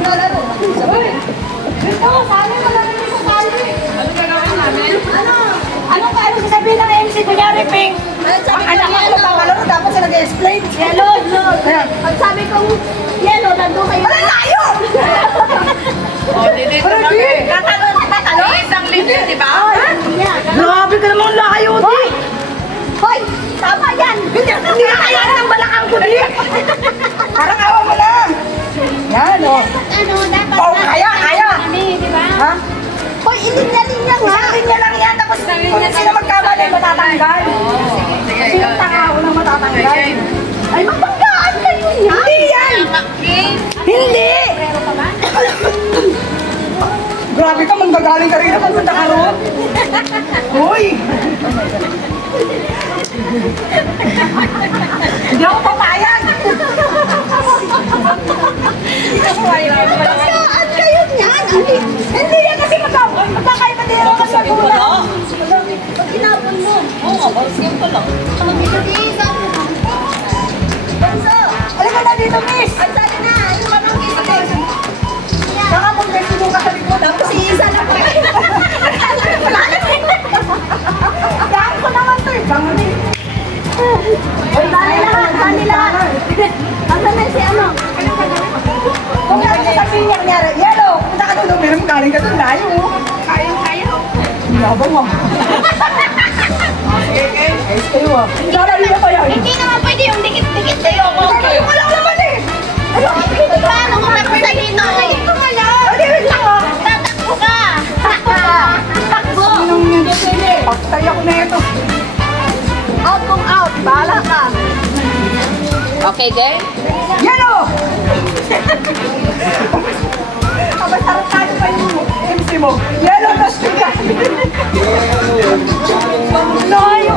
naglalaro. Ito, sali mo lang rin sa sali. Ano gagawin namin? Anong sasabihin ng MC? Kunyari, Pink. Ang anak ko pa malaro, dapat siya nag-explain. Yellow, no. Ang sabi kong yellow, nandun kayo. Wala layo! O, dito kami. Tatalon? Isang libre, di ba? Grabe ka naman layo, di. Hoy, tama yan. Hindi na kaya ng balakang ko, di. Parang awa mo na. Yan, o. Ano, dapat Oo, kaya. di ba? Ha? Hoy, linya nga. Linya lang yan. Tapos kung sino magkamali, matatanggal. Sino tanga ako nang matatanggal? Ay, mapanggaan kayo yan. Hindi yan. Hindi. Grabe ka, manggagaling ka rin na pagpunta ka roon. Uy. Hindi ako papayag. Pagkaan kayo niyan. Hindi yan kasi magkakaipadero ka sa gulo. Pag inabon mo. Oo nga, balsing ko lang. Banso. Alam ka na dito, miss. Ay, sali na. Ano ka nang kisig? Baka mag-resino ka sa likod. Tapos iisa lang pa. Wala na rin. Daan ko naman to eh. Bango din. Uy, dali lahat. Asan na si ano? Kung ano sabihin niya nangyari, yellow, punta ka doon, meron galing ka doon, layo. Kaya. Yabang mo. Ayos kayo ah. Lalali na kayo. Hindi naman pwede yung dikit-dikit sa'yo. Wala ko naman eh. Paano kung napunta dito? Ito nga lang. Wait lang ah. Tatakbo ka. Takbo. Pagtay ako na ito. Out kung out. Bahala ka. Okay, game? Yellow! Abay, tarantado pa yung MC mo. Yellow na siya. Layo.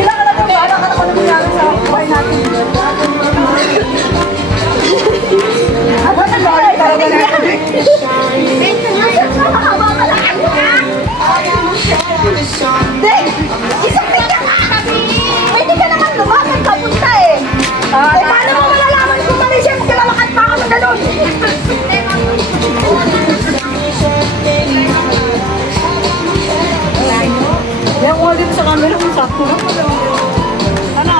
Ilang ka na ito. Bahala ka na kung nangyari sa buhay natin. Ano na layo talaga na ito? Mahaba ka lang. Dek! Isang tingka ka! Pwede ka naman lumakad papunta eh. Eh, paano mo malalaman kung mali siya? Magkalalakad pa ako ng galon. Yan ko dito sa camera kung sakto. Ano?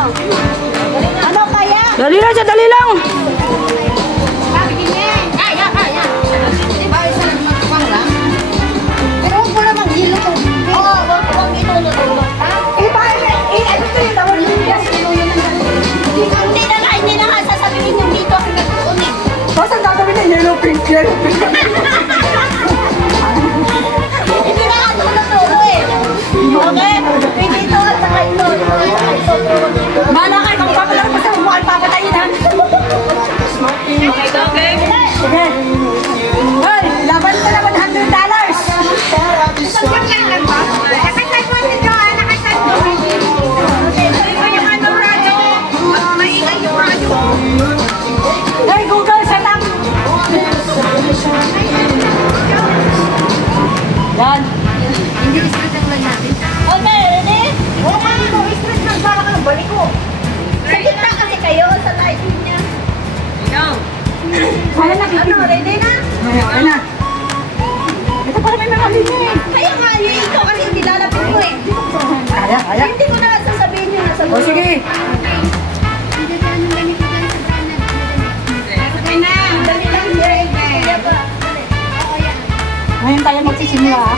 Ano kaya? Dali lang siya, dali lang! Pero huwag mo namang hilo ko. Oo, huwag itulog. Hindi na nga sasabihin yung dito hanggang doon eh. Basta ang gagawin na yellow pink. Hindi na nga tulo eh. Okay? Hindi ito at saka ito. Bahala kayo, kung papalaro pa sa umukan, papatayin ha. Okay, go, game? Sige. Hoy, laban ka naman $100. Isang yan lang ba? Nakasal mo dito ah, nakasal mo. Ito yung ano radyo. Maingay yung radyo. Hey, Google, set up. Yan. Hindi stress ang lang natin. Okay, ready? Oo, kami mo, stress lang para kayo, balik ko. Sa gitna kasi kayo sa lighting niya. Ikaw. Kaya na, Ano, ready na? Ayan na. Ito para may mga linya eh. Kaya nga, yung ito kasi hindi lalapit ko eh. Kaya. Hindi ko na sasabihin niya nasa O sige. Okay na, dali lang siya. Kaya ba? Ngayon tayo magsisimula ha.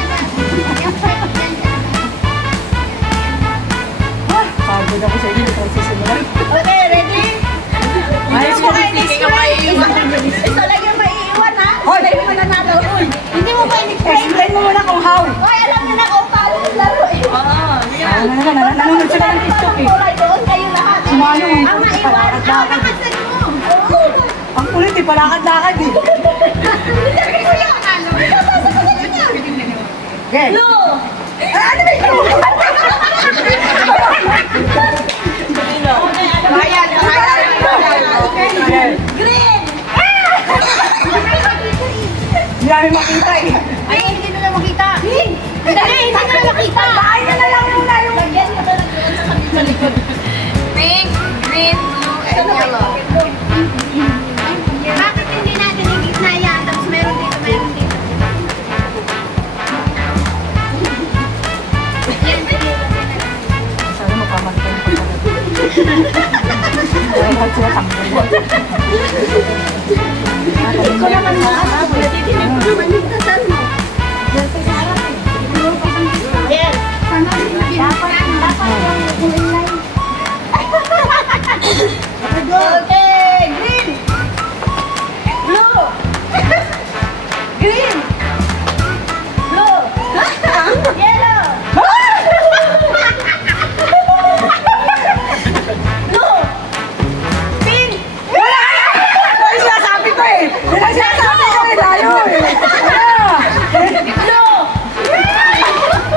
Pagod ako sa inyo, magsisimula. Okay, ready? Ayos ko kayo Hindi ka maiiwan. Ito lang yung maiiwan ha? Hoy! Hindi mo mananalo. Hindi mo ba in-explain? Explain mo muna kung how. Hoy, alam niyo na kung paano yung laro eh. Oo, yan. Nanonood sila ng TikTok eh. Doon kayo lahat. Sumalo mo. Ang maiwan. Ang nakasan mo. Ang kulit eh, palakad-lakad eh. Sabi ko yan. Ipapasa ko na niya. Okay. No. Ano ba ito? Ayan, Green. Hindi namin makita eh. Ay, hindi na makita. Dali, hindi na makita. Bahay na lang muna yung... Lagyan mo na lang doon sa kanil sa likod. Pink, green, blue, and yellow. Bakit hindi natin yung gitna yan? Tapos Ikaw naman mo. Natitinig ko naman yung kasal mo. Yes. Dapat yung line. Okay, green. Blue. Green. Blue. Yellow. Blue. Pink. Ay, sinasabi ko eh. Sinasabi ko eh, lalo eh. Blue.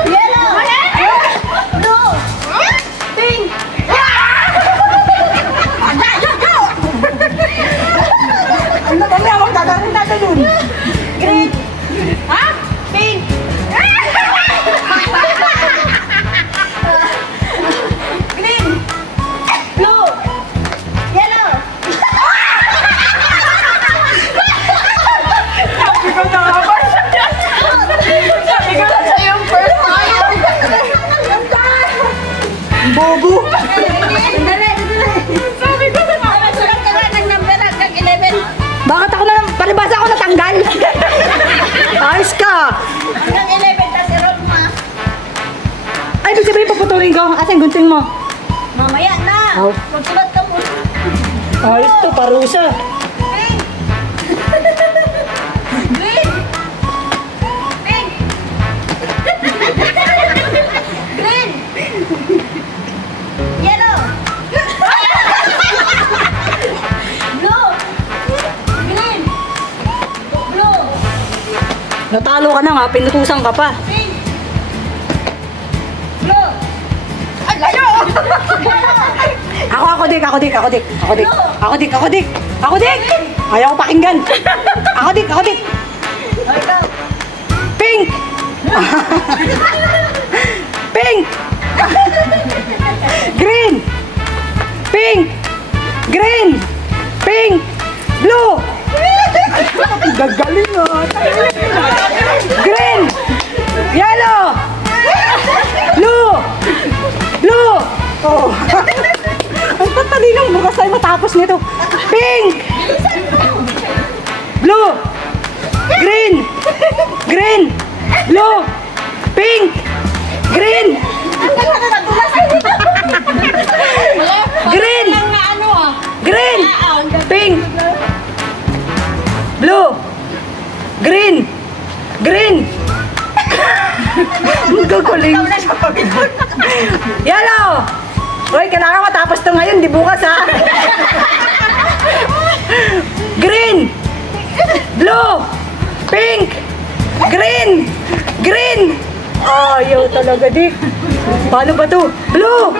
Yellow. Blue. Pink. Ano ba niya? Huwag gagawin natin dun. Green. Ha? Pink. Green. Blue. Yellow. Sabi ko na ako. Sabi ko na sa'yo yung first time. Bobo. Sabi ko na mga sulat ka nga ng number hanggang 11. Bakit ako na, palibasa ako natanggal? Ayos ka. Hanggang 11, tas i-roll mo. Ay, ibig sabihin paputulin ko. Asan gunting mo? Mamaya na. Oh. Magsulat ka muna. Ayos to, parusa. Pink. Green. Pink. Green. Yellow. Blue. Green. Blue. Natalo ka na nga, pinutusan ka pa. Pink. Blue. Ay, layo! Ako dik. Ako dik. Ayaw ko pakinggan. Ako dik. O, ikaw. Pink. Pink. Green. Pink. Green. Pink. Blue. Gagaling ah. Green. Yellow. Blue. Blue. Oh. Ang tatalinong bukas tayo matapos nito. Pink. Blue. Green. Green. Blue. Pink. Green. Green. Green. Pink. Blue. Green. Green. Gagaling. Yellow. Uy, kailangan matapos to ngayon, di bukas ha. Green. Blue. Pink. Green. Green. Ayaw talaga, dik. Paano ba to? Blue.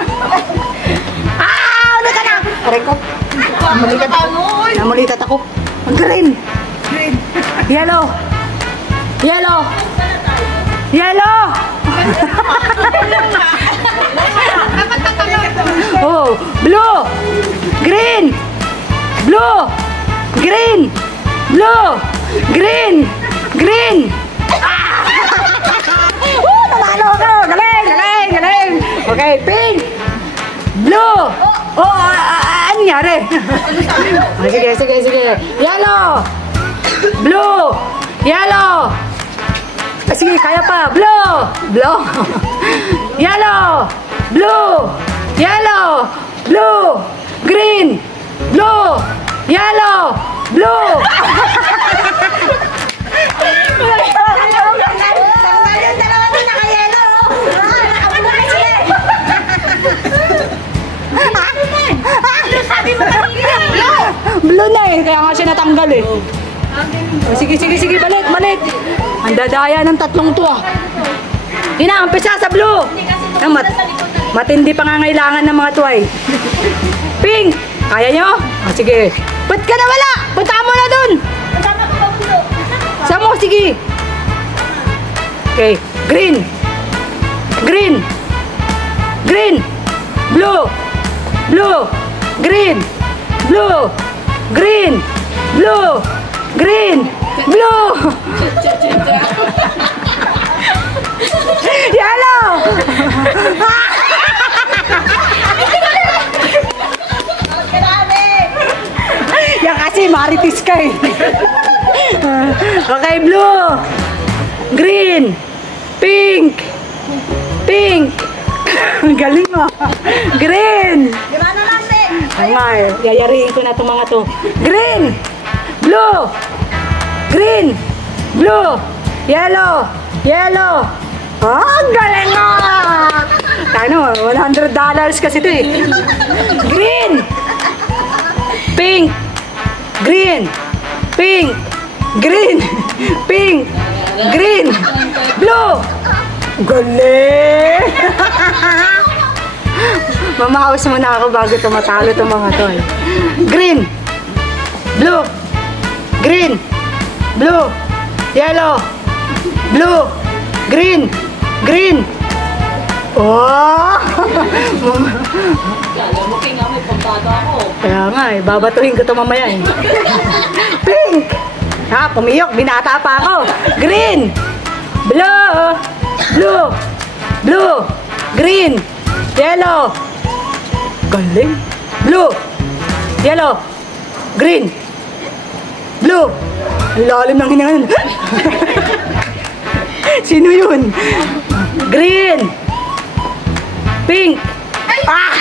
Ano ka na? Aray ko. Namulikat ako. Ang green. Yellow. Yellow. Yellow. Oh, blue. Green. Blue. Green. Blue. Green. Green. Nanalo ako. Galing. Okay, pink. Blue. Ano nangyari? Sige. Yellow. Blue. Yellow. Sige, kaya pa. Blue. Yellow. Blue. Yellow. Blue. Green. Blue. Yellow. Blue. Tanggal yung dalawa na naka-yellow. Nakabuhay sila. Sabi mo kanina. Blue na eh, kaya nga siya natanggal eh. Sige, balik. Ang dadaya ng tatlong to ah. Yun na, umpisa sa blue. Matindi pangangailangan ng mga tuway. Pink! Kaya nyo? Sige. Ba't ka nawala? Punta mo na dun! Kasama ko ba bulo? Saan mo? Sige. Okay. Green. Green. Blue. Green. Blue. Yellow. Grabe! maritis ka eh. Okay, blue. Green. Pink. Pink. Galing mo. Green. Gimana lang, te? Ay nga eh, yayariin ko na itong mga to. Green. Blue. Green. Blue. Yellow. Yellow. Ah, ang galing mo. Ano, $100 kasi ito eh. Green. Pink. Green. Pink. Green. Pink. Green. Blue. Galing. Mamaos muna ako bago tumatalo itong mga to. Green. Blue. Green. Blue. Yellow. Blue. Green. Green. Oh! Kaya nga eh, babatuhin ko ito mamaya eh. Pink! Ha, pumiyok, binata pa ako. Green! Blue! Blue! Blue! Green! Yellow! Galing! Blue! Yellow! Green! Blue! Ang lalim ng hinangan. Sino yun? Green! Pink! Ah!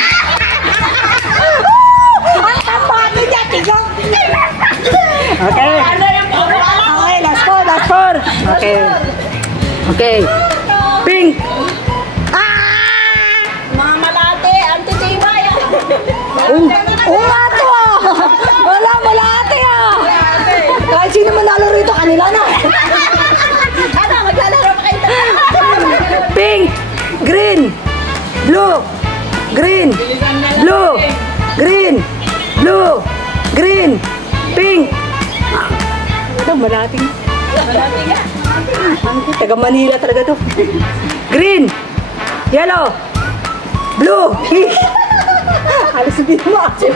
Ang tampado niya, tigong! Okay. Okay, last four. Okay. Okay. Pink! Ah! Mga malate, anti-tibay. Nga to ah! Wala, malate ah! Kahit sino manalo rito, kanila na. Ano, maglalaro pa kayo? Pink! Green! Blue! Green! Blue! Green! Blue! Green! Pink! Ito, malating. Taga Manila talaga to. Green! Yellow! Blue! Halos hindi na maabot.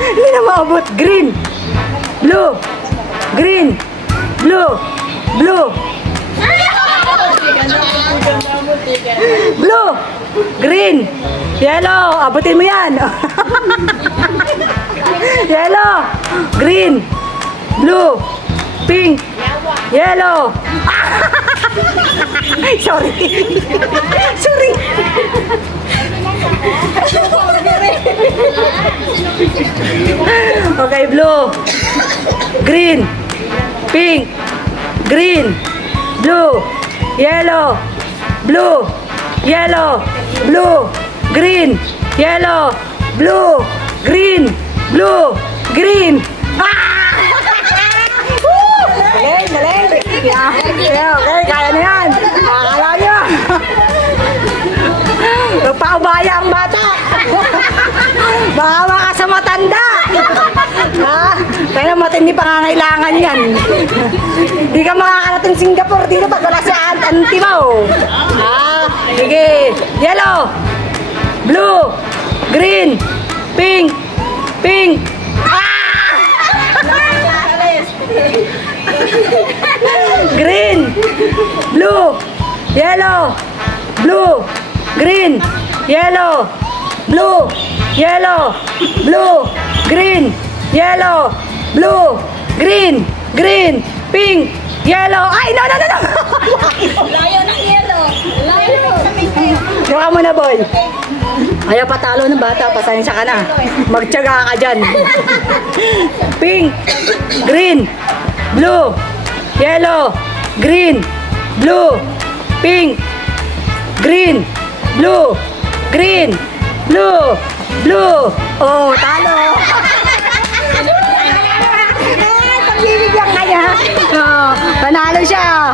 Hindi na maabot. Green! Blue! Green! Blue! Blue! Blue! Green! Yellow! Abutin mo yan! Yellow! Green! Blue! Pink! Yellow! Sorry! Sorry! Okay, blue! Green! Pink! Green! Blue! Yellow! Blue! Yellow! Blue! Green! Yellow! Blue! Green! Blue! Green! Ah! Galing! Galing! Yeah, okay, kaya na yan! Akala nyo! Nagpaubaya ang bata! Bahawa ka sa matanda! Ha? Kaya matindi pangangailangan yan. Hindi ka makakarating Singapore dito pag wala si auntie mo. Ha? Sige. Yellow. Blue. Green. Pink. Pink. Ah! Green. Blue. Yellow. Blue. Green. Yellow. Blue. Yellow. Blue. Green. Yellow. Blue. Green. Green. Pink. Yellow. Ay, no, no, no, no. Layo ng yellow. Layo. Mukha mo na, boy. Ayaw patalo ng bata. Pasensya ka na. Magtiyaga ka dyan. Pink. Green. Blue. Yellow. Green. Blue. Pink. Green. Blue. Green. Blue. Blue. Oh, talo. Pagbibigyan ka niya. Oh, panalo siya.